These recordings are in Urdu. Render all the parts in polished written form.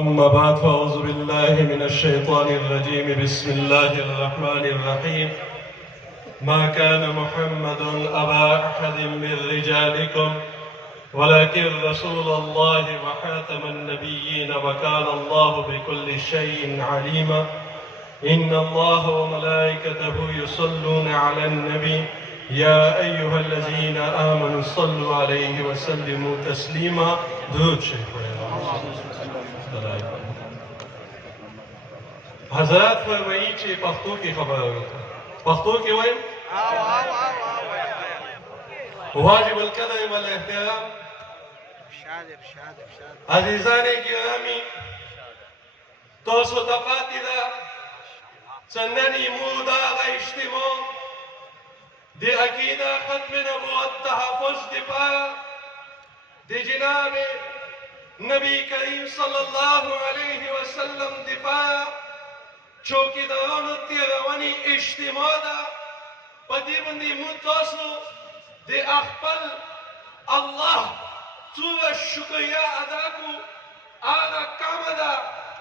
أما بعد فأعوذ بالله من الشيطان الرجيم. بسم الله الرحمن الرحيم. ما كان محمد أبا أحد من رجالكم ولكن رسول الله وخاتم النبيين وكان الله بكل شيء عليما. إن الله وملائكته يصلون على النبي يا أيها الذين آمنوا صلوا عليه وسلموا تسليما. درود شریف حضرات فرمایي چې پښتو کې خبره وکړه. پښتو کې وایم واجب القدر والاحترام. عزیزان گرامی، تاسو ته پاتې ده چې نن زموږ دغه اجتماع د عقیده ختم نبوت تحفظ دپاره د جناب نبی کریم صلی الله علیه وسلم دپاره چوکیدارانو تیرونې اجتماع ده. په دې باندې موږ تاسو د خپل الله څومره شکریه ادا کړو. هغه کمه ده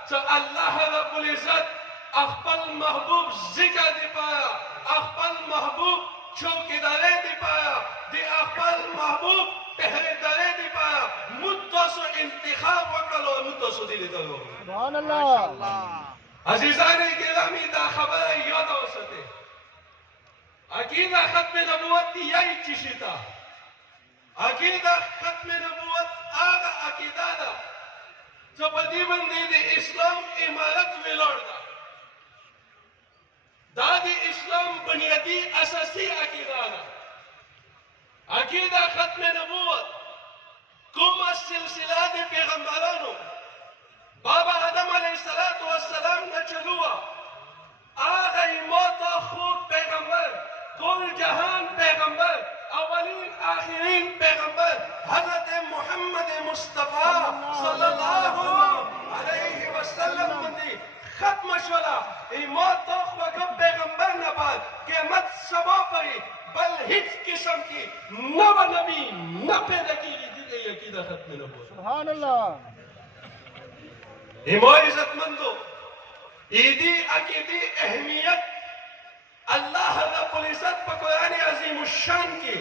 چې الله رب العزت خپل محبوب ذکر دپاره، خپل محبوب چوکیدارۍ دپاره، د خپل محبوب پهرهدارۍ دپاره موږ تاسو انتخاب وکړلو او موږ تاسو دې لیدل وکړو. سبحان الله. عزیزان گرامی، دا خبره یاد وساتئ. عقیده ختم نبوت یی چیشی تا. عقیده ختم نبوت هغه عقیده ده چې په دې باندې د اسلام امارت ولاړ ده. دا د اسلام بنیادی اساسي عقیده ده. عقیده ختم نبوت کومه سلسله د پیغمبرانو بابا آدم علیه السلام نه چلو وه، هغه امت خوږ پیغمبر، ټول جهان پیغمبر، اولین آخرین پیغمبر حضرت محمد مصطفی صلی الله علیه وسلم باندې ختم شوله. امت خوږ پیغمبر نه بعد قیامت سبا پورې بل هیڅ قسم کې نه به نبي نه پیدا کېږي. دې عقیده ختم نبوت. سبحان الله. ایمان عزتمندو، ایدی عقیدی اهمیت اللہ رب العزت په قرآن عظیم الشان کې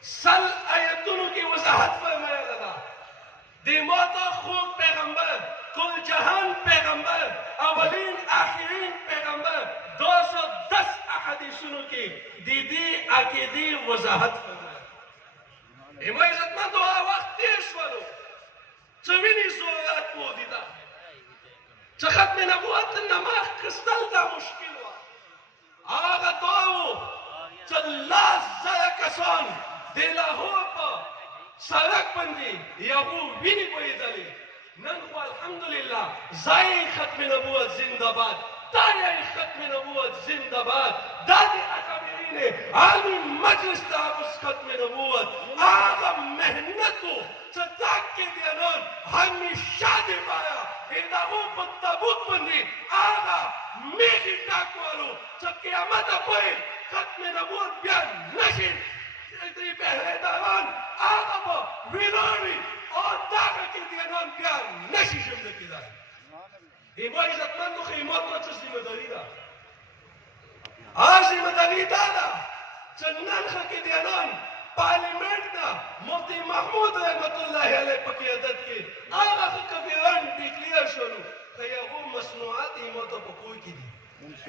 سل آیتونو کې وضاحت فرمایله ده. د ماته خوږ پیغمبر، ټول جهان پیغمبر، اولین آخرین پیغمبر 210 احادیثونو کې د دې عقیدې وضاحت فرمایله. ایمان عزتمندو، هغه وخت تېر شولو چې وینې زورات موجوده چې ختم نبوت نه اخیستل دا مشکل وه. هغه دور و چې 10,000 کسان د لاهور په سړک باندې یغو وینې بهېدلې. نن خو الحمدلله ځای ختم نبوت زنده باد، دا یې ختم نبوت زنده باد. دا د اکابرین عالي مجلس تحفظ ختم نبوت هغه محنت و چې دا قیدیانان همیشه دپاره د هغو په تابوت باندې هغه میخې ټاکوالو چې قیامته پورې ختم نبوت بیا نشي. دې پهرهداران هغه به ولاړ وي او دغه قیدیانان بیا نشي ژوندي کېدای. ایمان عزتمندو، خو ایمان ته څه ذمهداري ده؟ هغه ذمهداري دا ده چې نن ښه قیدیانان پارلیمنټ نه مفتي محمود رحمت الله علیه په قیادت کې هغه ښه کفیران ډیکلیر شولو. که هغو مصنوعات ایمان ته په کور کې دي،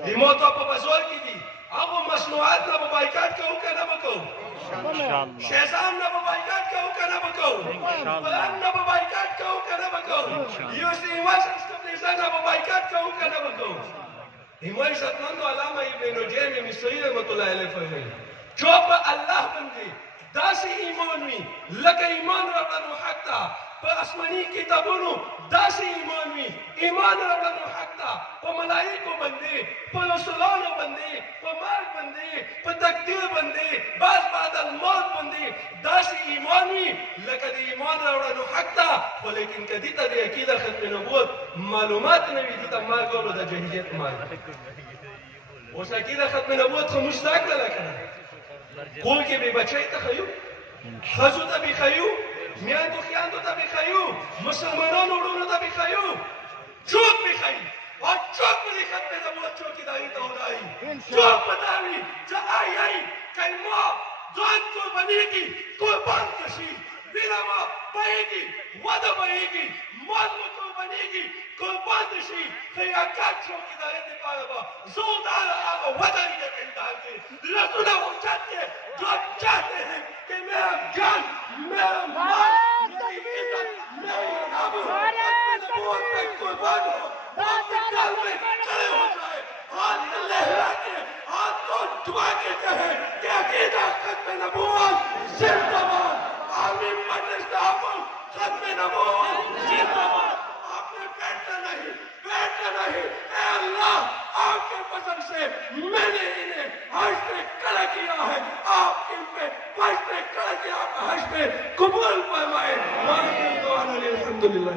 ایمان ته په بازار کې دي، هغو مصنوعات نه به بایکاټ کوو که نه به کوو؟ شیزان نه به بایکاټ کوو که نه به کوو؟ پلان نه به بایکاټ کوو که نه به کوو؟ یونیورسل سټیبلیزر نه به بایکاټ کوو که نه به کوو؟ ایمان عزتمندو، علامه ابن نجیم مصری رحمت الله علیه فرمایي چې په الله باندې داسې ایمان وي لکه ایمان راوړلو حق ته. په آسماني کتابونو داسې ایمان وي، ایمان راوړلو حق ته. په ملایکو باندې، په رسولانو باندې، په مرګ باندې، په تقدیر باندې، بعد الموت باندې داسې ایمان وي لکه د ایمان راوړلو حق ته. خو لیکن که دې ته د عقیده ختم نبوت معلومات نه وي، دې ته مرګ اورو د جاهلیت مرګ. اوس عقیده ختم نبوت خو موږ زده کړله که نه؟ کور کې بې بچی ته ښیو، ښځو ته بې ښیو، میاندو خیاندو ته بخایو مسلمانانو وروڼو ته بخایو څوک بخایي او څوک به دې ختم نبوت چوکیداري ته ودایي څوک به دا وي چې آی که ما ځان قربانېږي قربان ته شي وینه به بهېږي وده بهېږي مال به قربانېږي قربان ته شي خیاکات چوکیدارۍ دپاره به زودار هغه وده یې د پندار کې رسول اوچت دی جو چاہتے ہیں کہ میرا جان میرا مال میری عزت میری ناموس نبوت پہ قربان ہو اپنے گھر میں کھڑے ہو جائے ہاتھ لہرا کے ہاتھ کو دعا کے کہے کہ عقیدہ ختم نبوت زندہ باد آمین مجلس تحفظ ختم نبوت زندہ باد آپ نے بیٹھنا نہیں اے اللہ آپ کے فضل سے میں نے انہیں حج پہ کھڑا کیا ہے آپ ان پہ حج پہ کھڑا کیا آپ حج پہ قبول فرمائے الحمدللہ